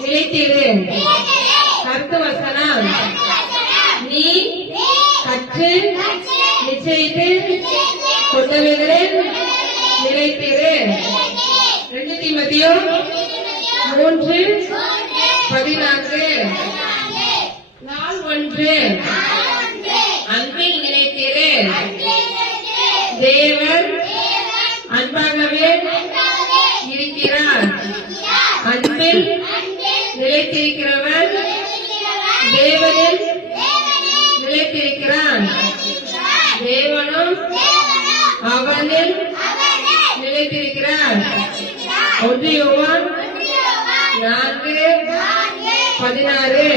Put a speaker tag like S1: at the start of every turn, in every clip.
S1: நிலைத்திரு கருத்து வசனம். நீ கற்று நிச்சயித்து கொண்டவர்களில் நிலைத்திரு ரெண்டு தீமதியும் மூன்று பதினான்கு நாள் ஒன்று அன்பில் நிலைத்திரு தேவன் அன்பாகவே இருக்கிறார். அன்பில் நிலைத்திருக்கிறவர் தேவனில் நிலைத்திருக்கிறான் தேவனும் அவனில் நிலைத்திருக்கிறான் ஒன்று யோவான் நான்கு பதினாறு.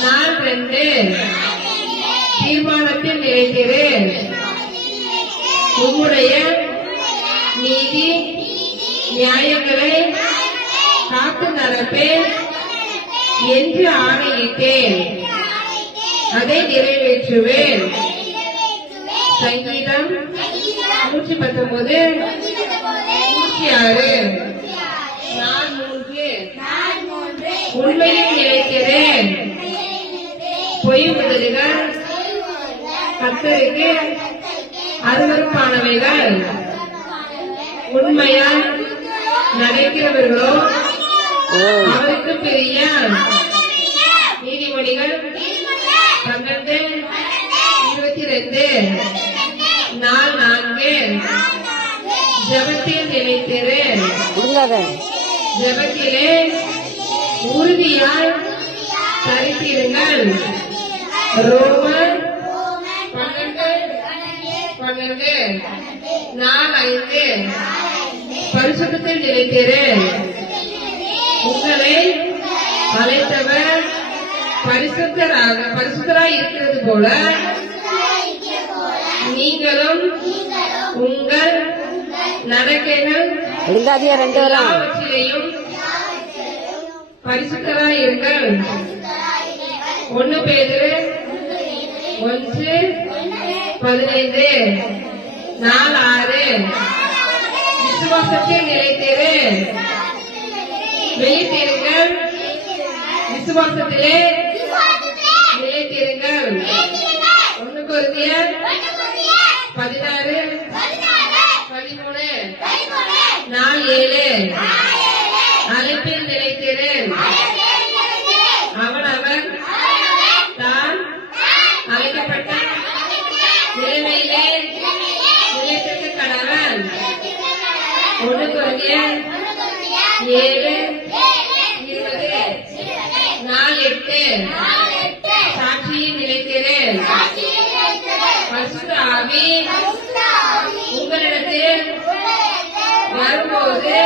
S1: நான் ரெண்டு. தீர்மானத்தில் நிலைக்கிறேன். உம்முடைய நீதி நியாயங்களை காத்து நடப்பேன் என்று ஆணையிட்டேன். அதை நிறைவேற்றுவேன். சங்கீதம் நூற்றி பத்தொன்பது நூற்றி ஆறு நான் மூன்று உண்மையில் நினைக்கிறேன் பொய் முதல்கள் கத்தருக்கு அருவறுப்பானவைகள் உண்மையால் நடக்கிறவர்களோ அவருக்கு பிரிய நீதிமொழிகள் பன்னெண்டு இருபத்தி ரெண்டு நாள் நான்கு ஜபத்தில் நிலைத்திரு ஜபத்திலே உறுதியாய் தரித்திருங்கள் ரோமர் பன்னெண்டு பன்னெண்டு நாள் ஐந்து. பரிசுத்தத்தில் நிலைத்திரு உங்களை அழைத்தவர் பரிசுத்தராக பரிசுத்தராய் இருக்கிறது போல நீங்களும் உங்கள் நடக்கைகள் எல்லாவற்றிலேயும் பரிசுத்தராய் இருங்கள். ஒன்னு பேரு ஒன்று பதினைந்து நாலு ஆறு. விசுவாசத்தில் நிலைத்திரு. விழித்திருங்கள் விசுவாசத்திலே நிலைத்திருங்கள் ஒன்று குருதிய பதினாறு பதிமூணு நாலு ஏழு. அழைப்பில் நிலைத்திரு. அவனவன் தான் அழைக்கப்பட்ட நிலைமையிலே நிலைத்திருக்க கடவன். ஒன்று குறைய ஏழு நாலு எட்டு சாட்சியில் நிலைத்திரு பரிசுத்த ஆவி உங்களிடத்தில் வரும்போது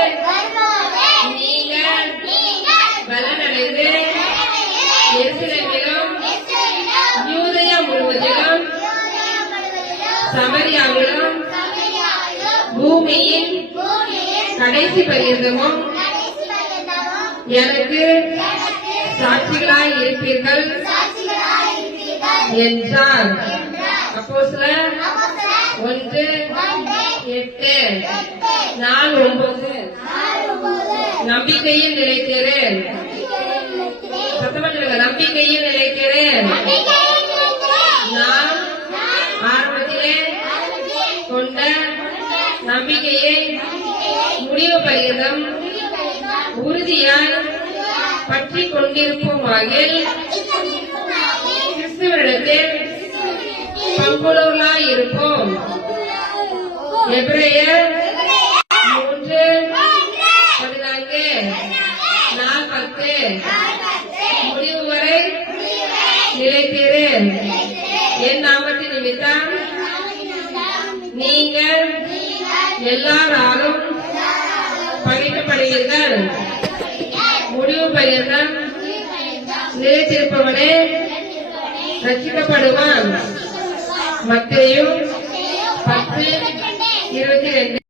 S1: நீங்கள் பலனடைந்து எருசலேமிலும் யூதயா முழுவதிலும் சமரியாவிலும் பூமியின் கடைசி பரியந்தமும் எனக்கு சாட்சிகளாய் இருப்பீர்கள். என்றார். அப்போ ஒன்று எட்டு நாலு ஒன்பது. நம்பிக்கையில் நிலைக்கிறேன். சத்தமா நம்பிக்கையில் நிலைக்கிறேன். நான் ஆரம்பத்திலே கொண்ட நம்பிக்கையை முடிவு பரியந்தம் உறுதியாய் பற்றி கொண்டிருப்போமாகில் கிறிஸ்துவனிடத்தில் பங்குள்ளவர்களாய் இருப்போம். எபிரேயர் மூன்று பதினான்கு நாள் பத்து முடிவு வரை நிலைத்திரு. என் நாமத்தின் நிமித்தம் நீங்கள் எல்லாராலும் பகைக்கப்படுவீர்கள் முடிவு பரியந்தம் நிலைத்திருப்பவனே ரசிக்கப்படுவான் மக்களையும் பத்து இருபத்தி ரெண்டு.